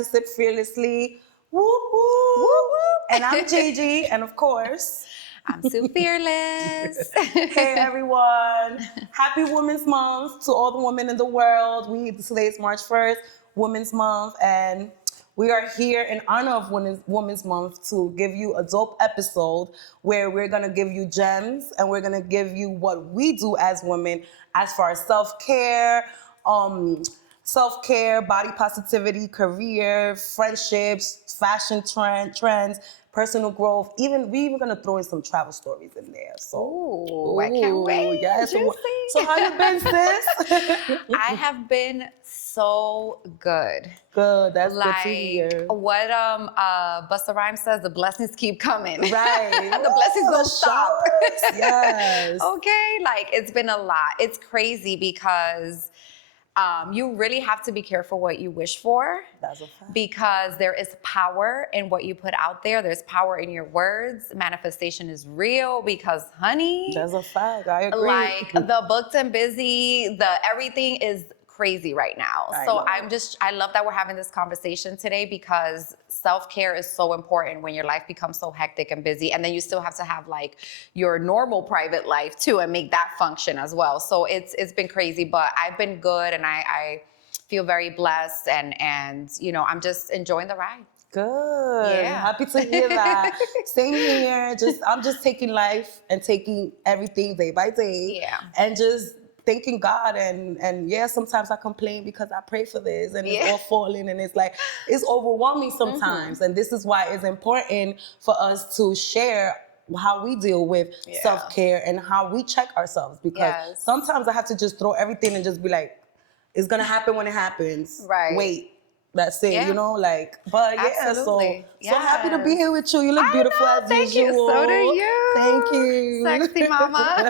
to Sip Fearlessly. Whoop, whoop. Woo woo. And I'm Gigi, and of course, I'm Sue Fearless. hey everyone. Happy Women's Month to all the women in the world. Today is March 1st, Women's Month, and we are here in honor of Women's Month to give you a dope episode where we're going to give you gems and we're going to give you what we do as women as far as self-care, body positivity, career, friendships, fashion trends, personal growth. We even gonna throw in some travel stories in there. So, I can't wait. Yes. Juicy. So how you been, sis? I have been so good. Good. That's Like good to hear. what Busta Rhymes says, the blessings keep coming. Right. The blessings Ooh, don't the stop. showers. Yes. Okay, like it's been a lot. It's crazy because you really have to be careful what you wish for. That's a fact. Because there is power in what you put out there. There's power in your words. Manifestation is real because, honey, That's a fact. I agree. like the booked and busy, the everything is crazy right now. I So know. I love that we're having this conversation today because self-care is so important when your life becomes so hectic and busy. And then you still have to have like your normal private life too and make that function as well. So it's been crazy, but I've been good and I feel very blessed and you know, I'm just enjoying the ride. Good. Yeah. Happy to hear that. Same here. I'm just taking life and taking everything day by day. Yeah. And just thanking God and yeah, sometimes I complain because I pray for this and it's all falling and it's like it's overwhelming sometimes. And this is why it's important for us to share how we deal with self-care and how we check ourselves because sometimes I have to just throw everything and just be like, it's gonna happen when it happens. Right. Wait. That's it, Yeah. you know, like, but Absolutely. so happy to be here with you. You look beautiful as Thank usual. you. So do you. Thank you. Sexy mama.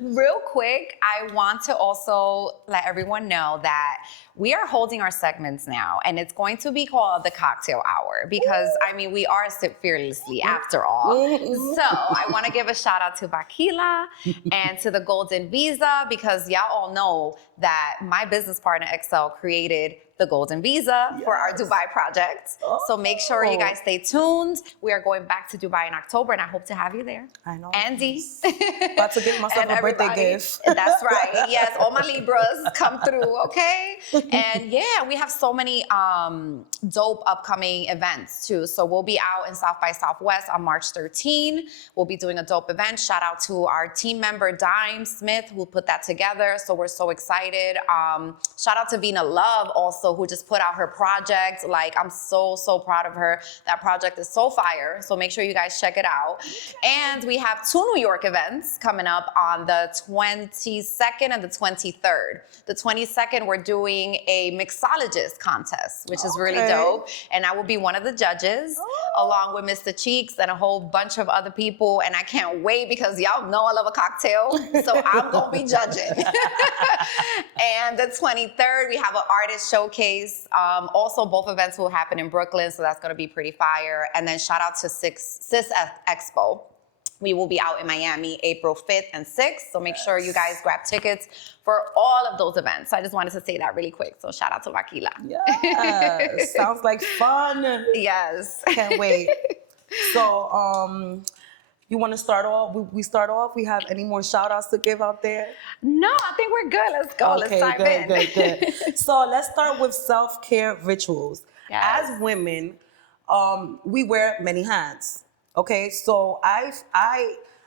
Real quick, I want to also let everyone know that we are holding our segments now, and it's going to be called the Cocktail Hour because, I mean, we are Sip Fearlessly after all. So I want to give a shout out to Vakila and to the Golden Visa because y'all all know that my business partner, Excel, created the Golden Visa for our Dubai project. So make sure you guys stay tuned. We are going back to Dubai in October, and I hope to have you there. I know. Andy. About to get myself And a birthday everybody. gift. That's right. Yes, all my Libras come through, okay? And yeah, we have so many dope upcoming events too. So we'll be out in South by Southwest on March 13. We'll be doing a dope event. Shout out to our team member, Dime Smith, who put that together. So we're so excited. Shout out to Vina Love also, who just put out her project. Like, I'm so proud of her. That project is so fire. So make sure you guys check it out. And we have 2 New York events coming up on the 22nd and the 23rd. The 22nd, we're doing a mixologist contest, which is really dope. And I will be one of the judges, along with Mr. Cheeks and a whole bunch of other people. And I can't wait because y'all know I love a cocktail. So I'm going to be judging. And the 23rd, we have an artist showcase. Also, both events will happen in Brooklyn, so that's going to be pretty fire. And then shout out to Cis Expo. We will be out in Miami April 5th and 6th, so make sure you guys grab tickets for all of those events. So I just wanted to say that really quick. So shout out to Vakila. Yeah, sounds like fun. Yes. Can't wait. So, you want to start off? We start off. We have any more shout outs to give out there? No, I think we're good. Let's go. Let's dive in. Good. So let's start with self-care rituals. Yes. As women, we wear many hats. Okay, so I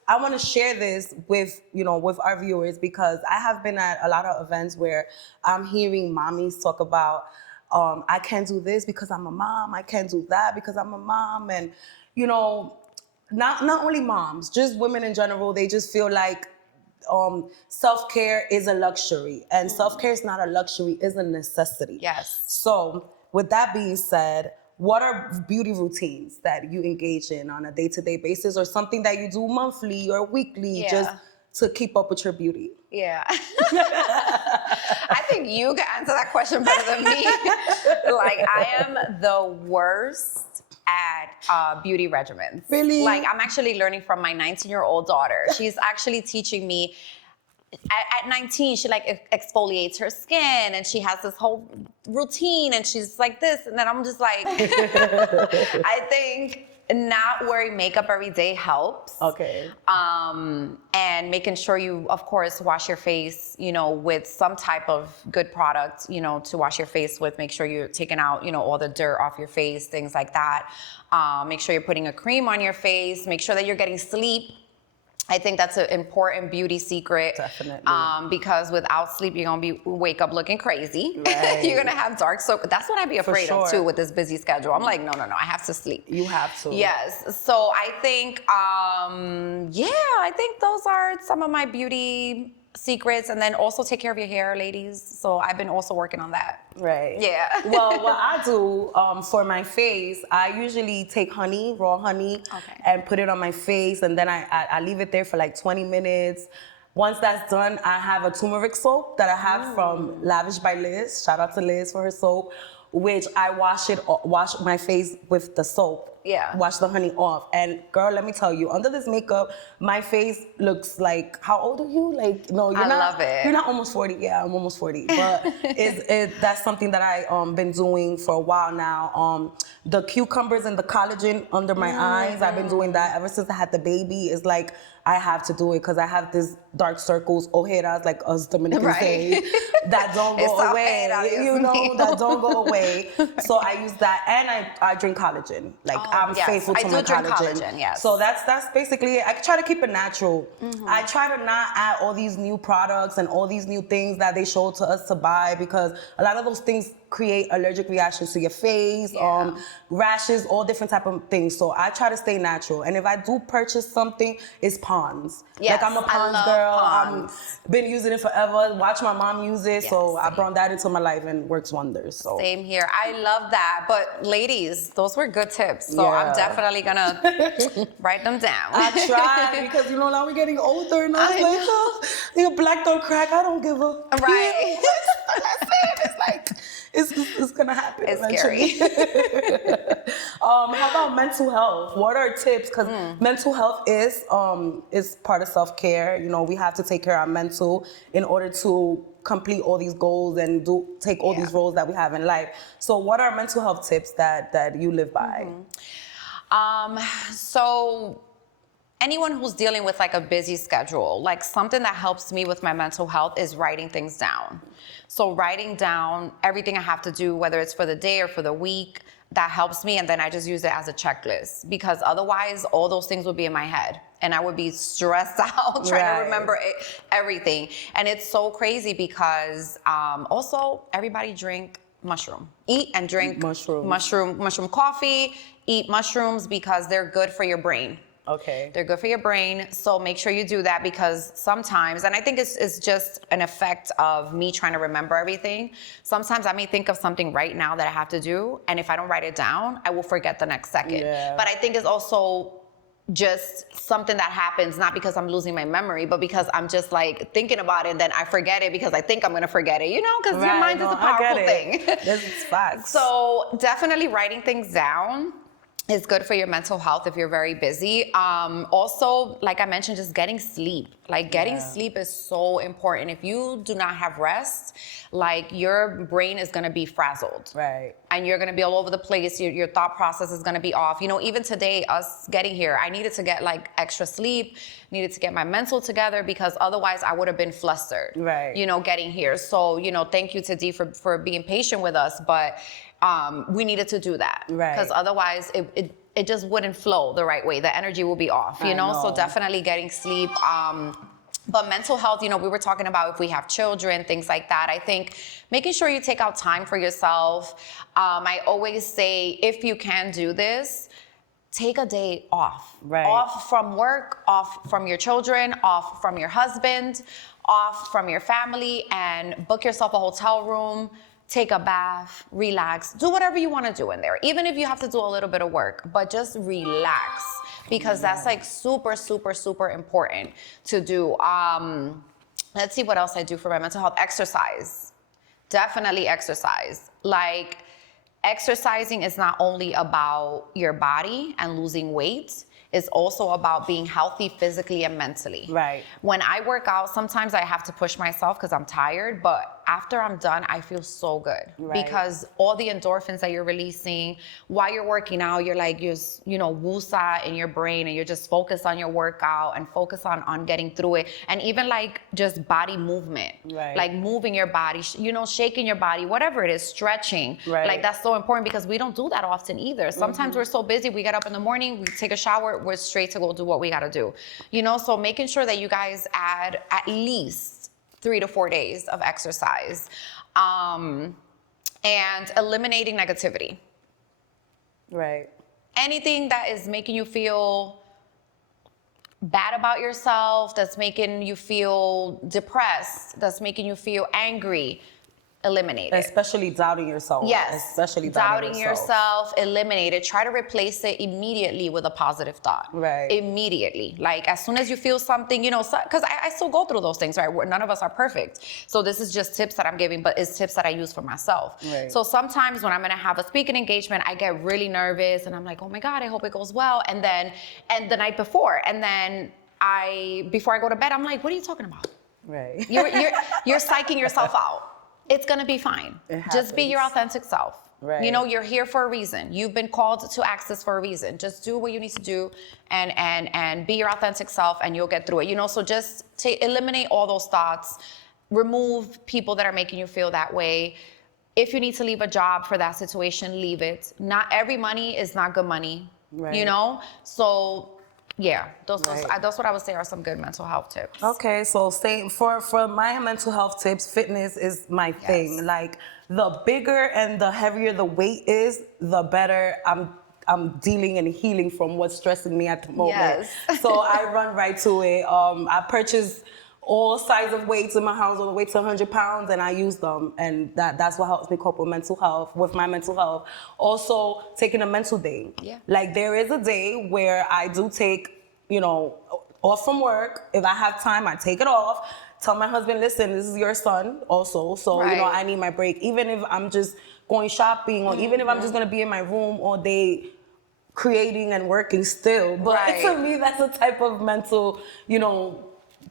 want to share this with with our viewers because I have been at a lot of events where I'm hearing mommies talk about I can't do this because I'm a mom. I can't do that because I'm a mom, and not only moms, just women in general. They just feel like self-care is a luxury, and self-care is not a luxury; it's a necessity. Yes. So, with that being said, what are beauty routines that you engage in on a day-to-day basis or something that you do monthly or weekly just to keep up with your beauty? Yeah. I think you can answer that question better than me. Like, I am the worst at beauty regimens. Really? Like, I'm actually learning from my 19-year-old daughter. She's actually teaching me at 19, she like exfoliates her skin and she has this whole routine and she's like this. And then I'm just like, I think not wearing makeup every day helps. Okay. And making sure you, of course, wash your face, you know, with some type of good product, you know, to wash your face with. Make sure you're taking out, you know, all the dirt off your face, things like that. Make sure you're putting a cream on your face. Make sure that you're getting sleep. I think that's an important beauty secret. Definitely. Because without sleep, you're gonna wake up looking crazy. Right. You're gonna have dark circles. That's what I'd be afraid of sure. too with this busy schedule. I'm like, no, I have to sleep. You have to. Yes. So I think, I think those are some of my beauty secrets. And then also take care of your hair, ladies. So I've been also working on that. Right. Yeah. Well, what I do for my face, I usually take honey, raw honey, Okay. and put it on my face, and then I leave it there for like 20 minutes. Once that's done, I have a turmeric soap that I have from Lavish by Liz. Shout out to Liz for her soap, which I wash my face with the soap. Yeah. Wash the honey off. And girl, let me tell you, under this makeup, my face looks like, how old are you? Like, no, you're I not. love it. You're not almost 40. Yeah, I'm almost 40. But that's something that I been doing for a while now. The cucumbers and the collagen under my eyes, I've been doing that ever since I had the baby. It's like, I have to do it because I have this dark circles, ojeras, like us Dominicans Right. say, that don't go Esa away. ojera, Dios You know, mío. that don't go away. So I use that, and I drink collagen. Like I'm yes. faithful to I my do drink collagen. collagen, yes. So that's basically it. I try to keep it natural. I try to not add all these new products and all these new things that they show to us to buy, because a lot of those things create allergic reactions to your face, Yeah. rashes, all different type of things. So I try to stay natural. And if I do purchase something, it's Pond's. Yes, like I'm a I Pond's love girl. Pond's. I've been using it forever. Watch my mom use it, so Yes, I brought that into my life and works wonders. So Same here. I love that. But ladies, those were good tips. So I'm Yeah. definitely gonna write them down. I try because now we're getting older and I was I like, oh, you black don't crack. I don't give a Right. That's it. It's like it's gonna happen. It's eventually. How about mental health? What are tips? Because mental health is part of self-care. You know, we have to take care of our mental in order to complete all these goals and take all these roles that we have in life. So what are mental health tips that you live by? So anyone who's dealing with like a busy schedule, like something that helps me with my mental health is writing things down. So writing down everything I have to do, whether it's for the day or for the week, that helps me. And then I just use it as a checklist, because otherwise all those things would be in my head and I would be stressed out trying Right. to remember everything. And it's so crazy because also everybody drink mushroom. Eat and drink Mushrooms. mushroom coffee, eat mushrooms because they're good for your brain. Okay. They're good for your brain. So make sure you do that, because sometimes, and I think it's just an effect of me trying to remember everything. Sometimes I may think of something right now that I have to do, and if I don't write it down, I will forget the next second. Yeah. But I think it's also just something that happens, not because I'm losing my memory, but because I'm just like thinking about it and then I forget it because I think I'm going to forget it, because your mind is a powerful thing. This is facts. So definitely writing things down is good for your mental health if you're very busy. Also, like I mentioned, just getting sleep. Like getting sleep is so important. If you do not have rest, like your brain is gonna be frazzled. Right. And you're gonna be all over the place. Your thought process is gonna be off. Even today, us getting here, I needed to get like extra sleep, needed to get my mental together, because otherwise I would have been flustered. Right. Getting here. So, thank you to Dee for being patient with us, but we needed to do that. Right. Because otherwise it just wouldn't flow the right way. The energy will be off, I know. So definitely getting sleep. But mental health, we were talking about if we have children, things like that. I think making sure you take out time for yourself. I always say, if you can do this, take a day off. Right. Off from work, off from your children, off from your husband, off from your family, and book yourself a hotel room. Take a bath, relax, do whatever you want to do in there. Even if you have to do a little bit of work, but just relax, because that's like super, super, super important to do. Let's see what else I do for my mental health. Exercise. Definitely exercise. Like, exercising is not only about your body and losing weight, is also about being healthy physically and mentally. Right. When I work out, sometimes I have to push myself because I'm tired, but after I'm done, I feel so good. Right. Because all the endorphins that you're releasing while you're working out, you're like, woosah in your brain, and you're just focused on your workout and focus on getting through it. And even like just body movement, Right. like moving your body, shaking your body, whatever it is, stretching. Right. Like that's so important because we don't do that often either. Sometimes we're so busy, we get up in the morning, we take a shower, we're straight to go do what we gotta do. So making sure that you guys add at least 3 to 4 days of exercise, and eliminating negativity. Right. Anything that is making you feel bad about yourself, that's making you feel depressed, that's making you feel angry, eliminate it. Especially doubting yourself. Yes. Especially doubting yourself, eliminate it. Try to replace it immediately with a positive thought. Right. Immediately. Like as soon as you feel something, because I still go through those things, right? None of us are perfect. So this is just tips that I'm giving, but it's tips that I use for myself. Right. So sometimes when I'm going to have a speaking engagement, I get really nervous and I'm like, oh my God, I hope it goes well. And the night before, and then before I go to bed, I'm like, what are you talking about? Right. You're psyching yourself out. It's gonna be fine. Just be your authentic self. Right. You're here for a reason. You've been called to access for a reason. Just do what you need to do and be your authentic self, and you'll get through it. So just eliminate all those thoughts. Remove people that are making you feel that way. If you need to leave a job for that situation, leave it. Not every money is not good money. Right. So yeah, that's Right. what I would say are some good mental health tips. Okay, so same for my mental health tips, fitness is my thing. Like the bigger and the heavier the weight is, the better I'm dealing and healing from what's stressing me at the moment. Yes. So I run right to it. I purchase all size of weights in my house, all the way to 100 pounds, and I use them. And that's what helps me cope with my mental health. Also, taking a mental day. Yeah. Like there is a day where I do take, off from work. If I have time, I take it off. Tell my husband, listen, this is your son also. So, Right. I need my break. Even if I'm just going shopping or even if I'm just gonna be in my room all day creating and working still. But Right. to me, that's a type of mental,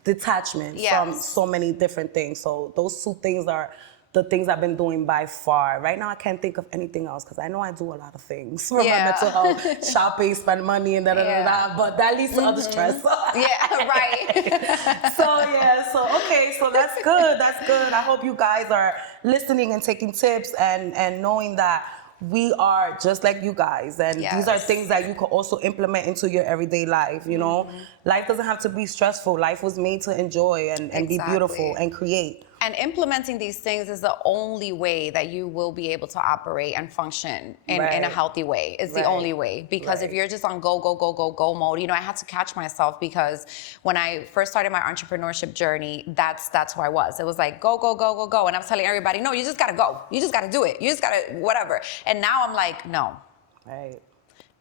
detachment from Yes. so many different things. So those two things are the things I've been doing by far. Right now, I can't think of anything else because I know I do a lot of things for my mental health, shopping, spend money, and da. But that leads to other stress. Yeah, right. So that's good. That's good. I hope you guys are listening and taking tips and knowing that we are just like you guys, and these are things that you can also implement into your everyday life. Life doesn't have to be stressful. Life was made to enjoy and be beautiful and create. And implementing these things is the only way that you will be able to operate and function in a healthy way. It's the only way. Because if you're just on go mode, I had to catch myself because when I first started my entrepreneurship journey, that's who I was. It was like go. And I was telling everybody, no, you just gotta go. You just gotta do it. You just gotta whatever. And now I'm like, no. Right.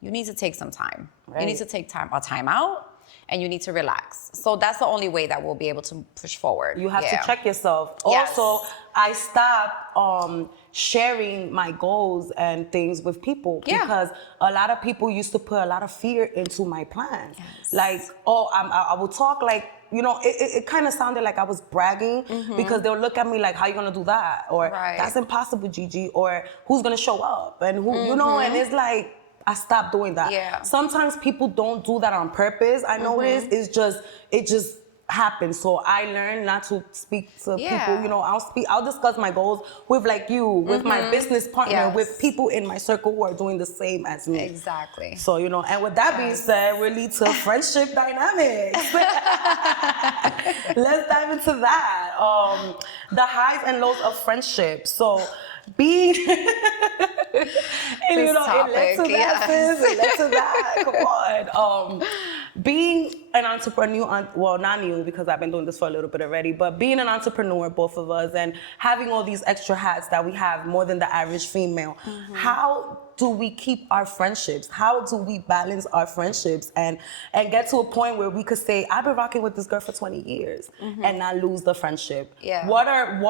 You need to take some time. Right. You need to take a time out. And you need to relax. So that's the only way that we'll be able to push forward. You have to check yourself. Yes. Also, I stopped sharing my goals and things with people because a lot of people used to put a lot of fear into my plans. Yes. Like, I will talk like, it kind of sounded like I was bragging because they'll look at me like, how you gonna do that? Or that's impossible, Gigi. Or who's gonna show up? And who, and it's like, I stopped doing that. Yeah. Sometimes people don't do that on purpose. I notice it just happens. So I learned not to speak to people. I'll discuss my goals with with my business partner, with people in my circle who are doing the same as me. Exactly. So, and with that being said, we lead to friendship dynamics. Let's dive into that. The highs and lows of friendship. So being it led to that, sis. It led to that. Come on. Being an entrepreneur, well, not new because I've been doing this for a little bit already, but being an entrepreneur, both of us, and having all these extra hats that we have more than the average female, how do we keep our friendships? How do we balance our friendships and get to a point where we could say, I've been rocking with this girl for 20 years and not lose the friendship? Yeah. What are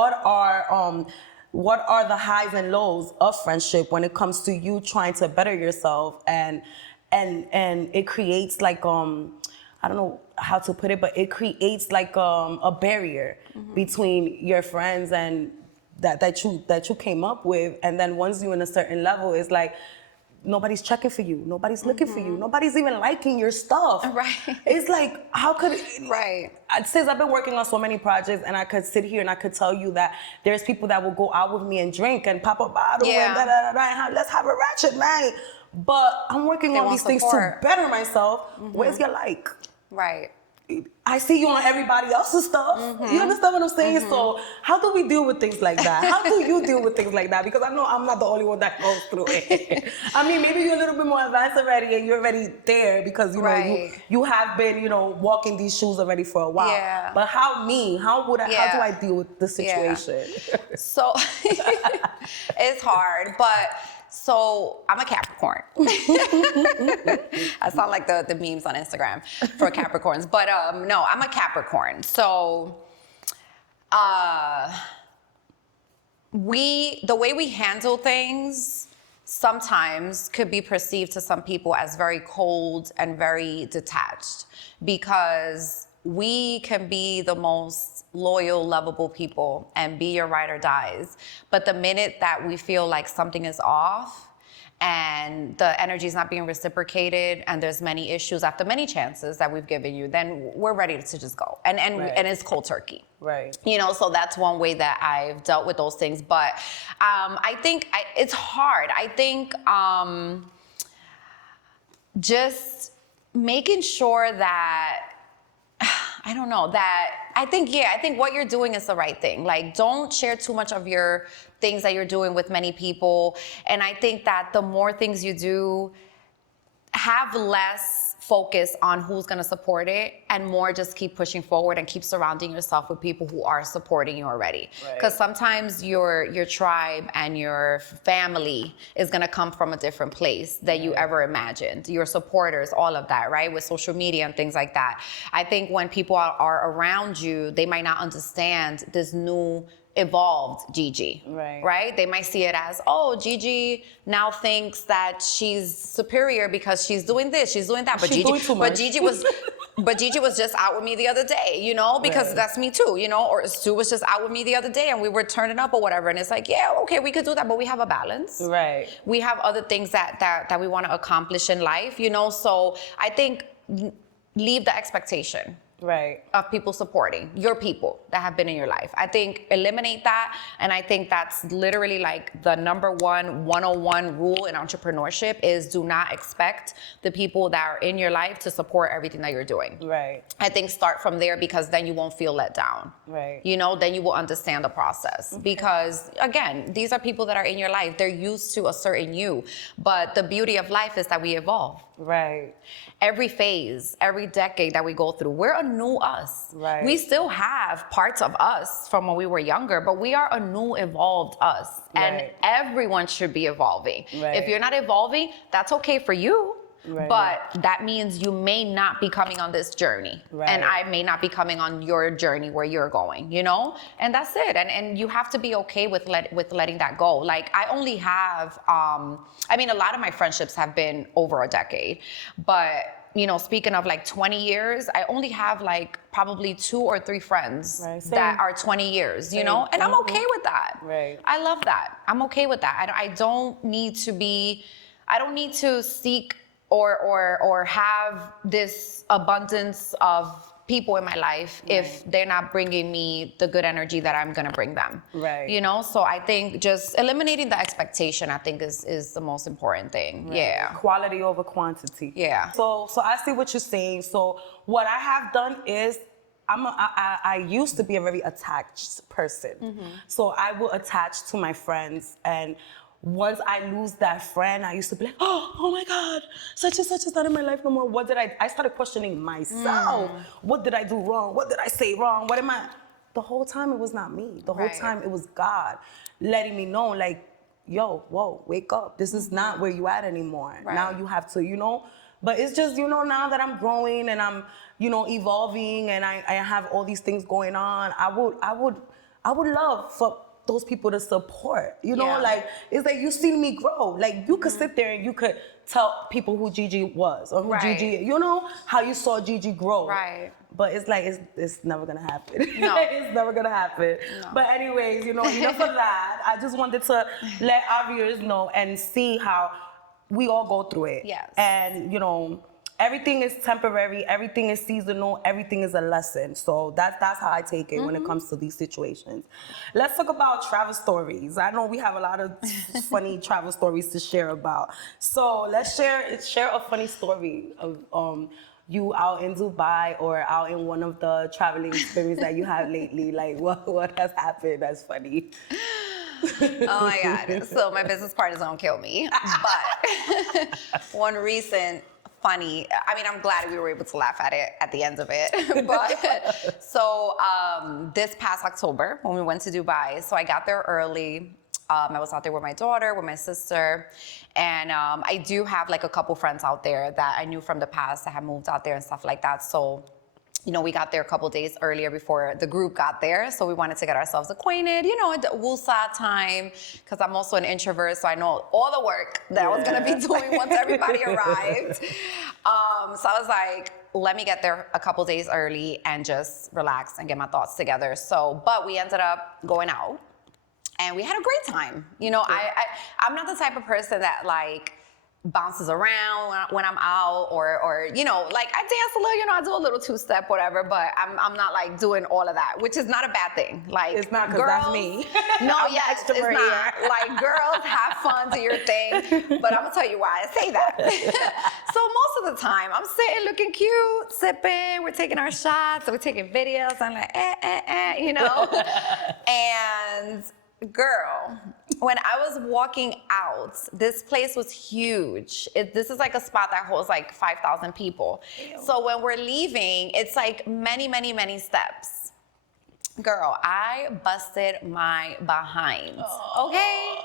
the highs and lows of friendship when it comes to you trying to better yourself and and it creates like I don't know how to put it, but it creates like a barrier between your friends and that you came up with, and then once you're in a certain level, it's like nobody's checking for you, nobody's looking for you, nobody's even liking your stuff. Right. It's like, how could Right. Since I've been working on so many projects, and I could sit here and I could tell you that there's people that will go out with me and drink and pop a bottle and let's have a ratchet night. But I'm working on these things to better myself. Where's your like? Right. I see you on everybody else's stuff. You understand what I'm saying? So how do we deal with things like that? How do you deal with things like that? Because I know I'm not the only one that goes through it. I mean, maybe you're a little bit more advanced already and you're already there because you know you have been, walking these shoes already for a while. Yeah. But how do I deal with the situation? So it's hard, but so I'm a Capricorn. I sound like the memes on Instagram for Capricorns, but no, I'm a Capricorn. So the way we handle things sometimes could be perceived to some people as very cold and very detached, because we can be the most loyal, lovable people and be your ride or dies. But the minute that we feel like something is off and the energy is not being reciprocated and there's many issues after many chances that we've given you, then we're ready to just go. And it's cold turkey. Right. So that's one way that I've dealt with those things. But I think it's hard. I think just making sure that, I think what you're doing is the right thing. Like, don't share too much of your things that you're doing with many people. And I think that the more things you do, have less focus on who's going to support it and more just keep pushing forward and keep surrounding yourself with people who are supporting you already. Because sometimes your tribe and your family is going to come from a different place than you ever imagined. Your supporters, all of that, right? With social media and things like that. I think when people are around you, they might not understand this new evolved Gigi, right? They might see it as, oh, Gigi now thinks that she's superior because she's doing this, she's doing that, but Gigi was just out with me the other day, because that's me too, or Sue was just out with me the other day and we were turning up or whatever, and it's like, yeah, okay, we could do that, but we have a balance, right? We have other things that we want to accomplish in life, so I think leave the expectation of people supporting your people that have been in your life. I think eliminate that, and I think that's literally like the number 101 rule in entrepreneurship is do not expect the people that are in your life to support everything that you're doing. Right. I think start from there, because then you won't feel let down. Right. Then you will understand the process. Because again, these are people that are in your life. They're used to a certain you, but the beauty of life is that we evolve. Right. Every phase, every decade that we go through, we're a new us. Right. We still have parts of us from when we were younger, but we are a new evolved us. And everyone should be evolving. Right. If you're not evolving, that's okay for you. Right. But that means you may not be coming on this journey. Right. And I may not be coming on your journey where you're going, And that's it. And you have to be okay with letting that go. Like, I only have, a lot of my friendships have been over a decade. But, speaking of like 20 years, I only have like probably 2 or 3 friends that are 20 years, And I'm okay with that. Right. I love that. I'm okay with that. I don't need to seek or have this abundance of people in my life if they're not bringing me the good energy that I'm gonna bring them. Right. So I think just eliminating the expectation, I think is the most important thing. Right. Yeah. Quality over quantity. Yeah. So I see what you're saying. So what I have done is I used to be a very attached person. Mm-hmm. So I will attach to my friends, and once I lose that friend, I used to be like, oh my God, such and such is not in my life no more. I started questioning myself. What did I do wrong? What did I say wrong? The whole time it was not me. The whole time it was God letting me know, like, yo, whoa, wake up. This is not where you at anymore. Right. Now you have to, but it's just, now that I'm growing and I'm, evolving and I have all these things going on, I would love for those people to support, like, it's like you see me grow. Like, you could sit there and you could tell people who Gigi was or who Right. Gigi, you know, how you saw Gigi grow. Right. But it's like, it's never gonna happen. No. It's never gonna happen. No. But anyways, you know, enough of that. I just wanted to let our viewers know and see how we all go through it. Yes. And, you know, everything is temporary, everything is seasonal, everything is a lesson. So that's how I take it when it comes to these situations. Let's talk about travel stories. I know we have a lot of funny travel stories to share about. So let's share a funny story of you out in Dubai or out in one of the traveling experiences that you have lately. Like what has happened that's funny? Oh my God. So my business partner's gonna kill me. But one recent funny, I mean, I'm glad we were able to laugh at it at the end of it. But so this past October when we went to Dubai, so I got there early. I was out there with my daughter, with my sister, and I do have like a couple friends out there that I knew from the past that had moved out there and stuff like that. So, you know, we got there a couple days earlier before the group got there. So we wanted to get ourselves acquainted, you know, at the woosah time, because I'm also an introvert, so I know all the work that I was gonna be doing once everybody arrived. So I was like, let me get there a couple days early and just relax and get my thoughts together. So, but we ended up going out and we had a great time. You know, I'm not the type of person that like bounces around when I'm out or you know, like I dance a little, you know, I do a little two-step, whatever, but I'm not like doing all of that, which is not a bad thing. Like It's not, because that's me. No, I'm the yes, it's extrovert not. here. Like girls, have fun, do your thing, but I'm gonna tell you why I say that. So most of the time, I'm sitting looking cute, sipping, we're taking our shots, we're taking videos, I'm like, you know? And girl, when I was walking out, this place was huge. This is like a spot that holds like 5,000 people. Ew. So when we're leaving, it's like many, many, many steps. Girl, I busted my behind, okay?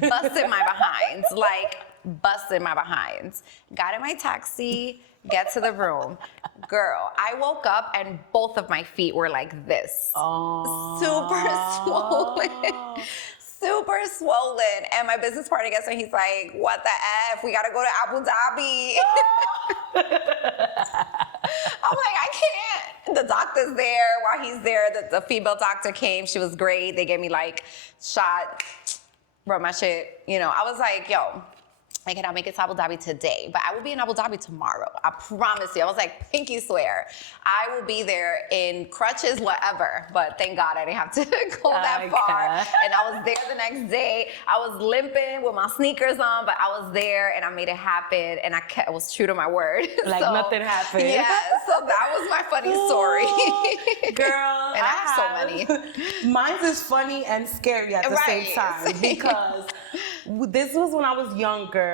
Busted my behind, like busted my behind. Got in my taxi, get to the room. Girl, I woke up and both of my feet were like this. Super swollen. Super swollen. And my business partner gets there, he's like, what the F? We gotta go to Abu Dhabi. I'm like, I can't. The doctor's there. While he's there, the female doctor came. She was great. They gave me like shot, rub my shit. You know, I was like, yo, I cannot make it to Abu Dhabi today, but I will be in Abu Dhabi tomorrow. I promise you. I was like, pinky swear. I will be there in crutches, whatever. But thank God I didn't have to go that far. And I was there the next day. I was limping with my sneakers on, but I was there and I made it happen. And I was true to my word. Like so, nothing happened. Yeah, so that was my funny story. Girl, and I have so many. Mine is funny and scary at the same time because this was when I was younger.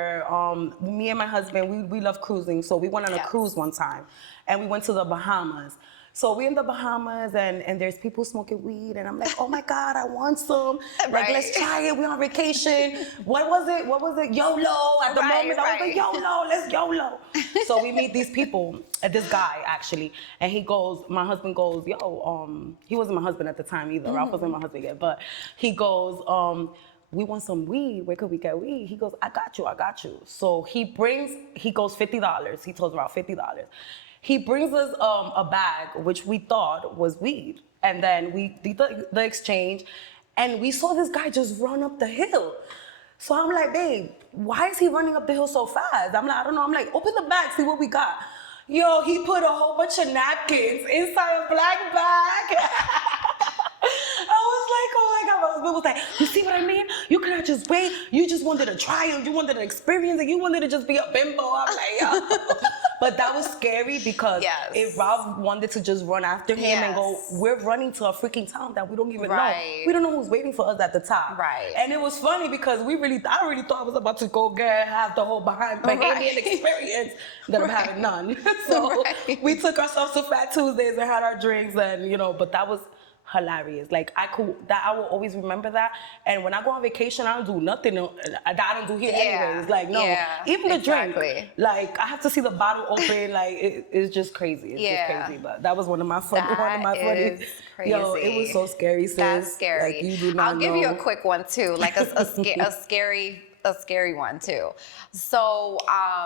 Me and my husband, we love cruising. So we went on a cruise one time and we went to the Bahamas. So we're in the Bahamas and there's people smoking weed and I'm like, oh my God, I want some. Like, let's try it. We're on vacation. What was it? YOLO. At the moment, I was like, YOLO, let's YOLO. So we meet these people, this guy actually, and he goes, my husband goes, yo, he wasn't my husband at the time either. Ralph wasn't my husband yet, but he goes, we want some weed. Where could we get weed? He goes, I got you. So he goes $50. He told Ralph $50. He brings us a bag, which we thought was weed. And then we did the exchange and we saw this guy just run up the hill. So I'm like, babe, why is he running up the hill so fast? I'm like, I don't know. I'm like, open the bag, see what we got. Yo, he put a whole bunch of napkins inside a black bag. I was like, oh my God, my husband was like, you see what I mean? You cannot just wait. You just wanted a trial. You wanted an experience. And you wanted to just be a bimbo. I'm like, yo. But that was scary because if Ralph wanted to just run after him and go, we're running to a freaking town that we don't even know. We don't know who's waiting for us at the top. And it was funny because I really thought I was about to go have the whole Bahamian experience that I'm having none. So we took ourselves to Fat Tuesdays and had our drinks and, you know, but that was hilarious. Like I will always remember that. And when I go on vacation, I don't do nothing that I don't do here anyways. Like no, even the drink. Like I have to see the bottle open. Like it's just crazy. It's just crazy. But that was one of my funny. Crazy. Yo, it was so scary, sis. That's scary. Like you do not I'll give you a quick one too. Like a a scary one too. So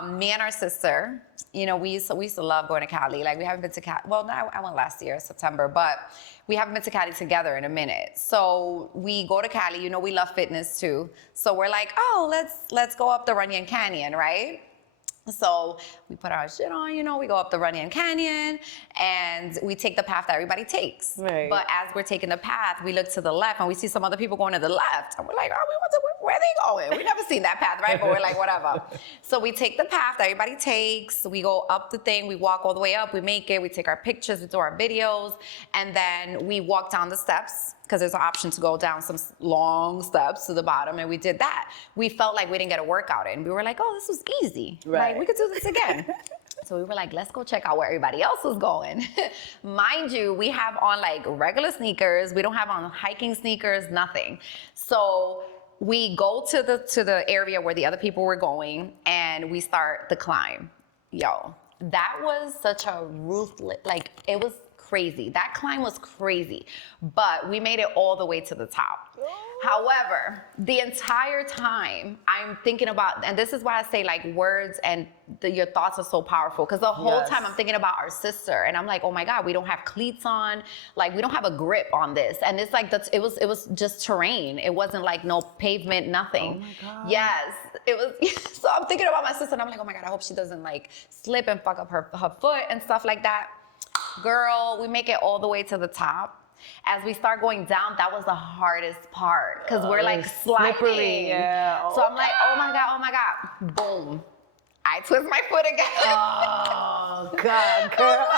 me and our sister, you know, we used to love going to Cali. Like we haven't been to Cali. Well, no, I went last year, September, but we haven't been to Cali together in a minute. So we go to Cali. You know, we love fitness too. So we're like, oh, let's go up the Runyon Canyon, right? So we put our shit on, you know, we go up the Runyon Canyon and we take the path that everybody takes. Right. But as we're taking the path, we look to the left and we see some other people going to the left. And we're like, oh, where are they going? We never seen that path, right? But we're like, whatever. So we take the path that everybody takes. We go up the thing. We walk all the way up. We make it. We take our pictures. We do our videos. And then we walk down the steps, because there's an option to go down some long steps to the bottom, and we did that. We felt like we didn't get a workout in. We were like, oh, this was easy. Right. Like, we could do this again. So we were like, let's go check out where everybody else was going. Mind you, we have on like regular sneakers. We don't have on hiking sneakers, nothing. So we go to the area where the other people were going, and we start the climb. Yo, that was such a ruthless, like, it was crazy. That climb was crazy, but we made it all the way to the top. However, the entire time I'm thinking about, and this is why I say like words and your thoughts are so powerful, because the whole Yes. time I'm thinking about our sister, and I'm like, oh my God, we don't have cleats on, like we don't have a grip on this, and it's like it was just terrain. It wasn't like no pavement, nothing. Oh my God. Yes, it was. So I'm thinking about my sister, and I'm like, oh my God, I hope she doesn't like slip and fuck up her foot and stuff like that. Girl, we make it all the way to the top. As we start going down, that was the hardest part, because we're like sliding. Slippery, yeah. So I'm like, oh my God. Boom. I twist my foot again. Oh, God, girl.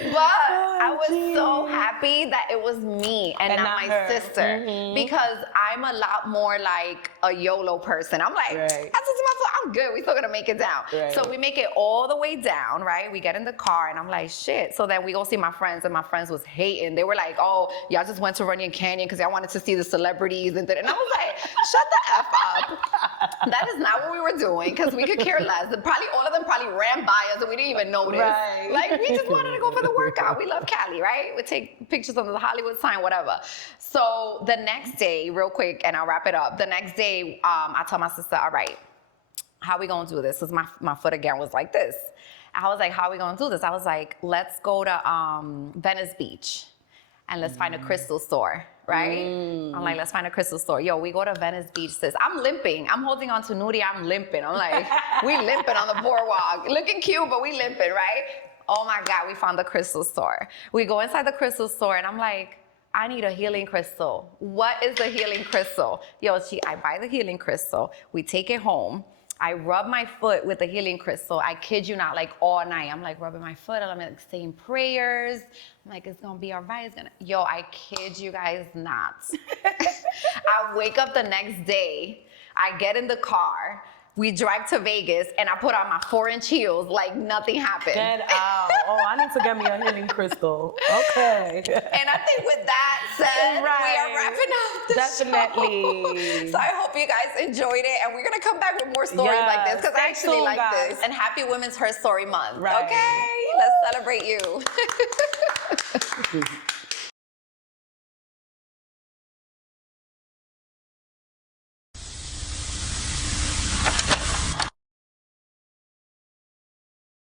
But I was so happy that it was me and not my her. sister, because I'm a lot more like a YOLO person. I'm like, Right. I twisted my foot, I'm good. We still gonna make it down. Right. So we make it all the way down, right? We get in the car and I'm like, shit. So then we go see my friends, and my friends was hating. They were like, oh, y'all just went to Runyon Canyon because y'all wanted to see the celebrities and I was like, shut the F up. That is not what we were doing, because we could care less. Probably all of them probably ran by us and we didn't even notice. Right. Like, we just wanted to go for the workout. We love Cali, right? We take pictures on the Hollywood sign, whatever. So the next day, real quick, and I'll wrap it up. The next day, I tell my sister, all right, how we gonna do this? Because my foot again was like this. I was like, how are we gonna do this? I was like, let's go to Venice Beach and let's find a crystal store, right? I'm like, let's find a crystal store. Yo, we go to Venice Beach, sis. I'm limping. I'm holding on to Nudie. I'm limping. I'm like, we limping on the boardwalk. Looking cute, but we limping, right? Oh my God, we found the crystal store. We go inside the crystal store and I'm like, I need a healing crystal. What is the healing crystal? Yo, I buy the healing crystal. We take it home. I rub my foot with the healing crystal. I kid you not, like all night. I'm like rubbing my foot and I'm like saying prayers. I'm like, it's gonna be all right. Yo, I kid you guys not. I wake up the next day. I get in the car. We drive to Vegas and I put on my 4-inch heels like nothing happened. Get out. Oh, I need to get me a healing crystal. Okay. And I think with that said, we are wrapping up the Definitely. show. So I hope you guys enjoyed it, and we're gonna come back with more stories like this, because I actually like this. And happy Women's Her Story Month. Right. Okay, let's celebrate you.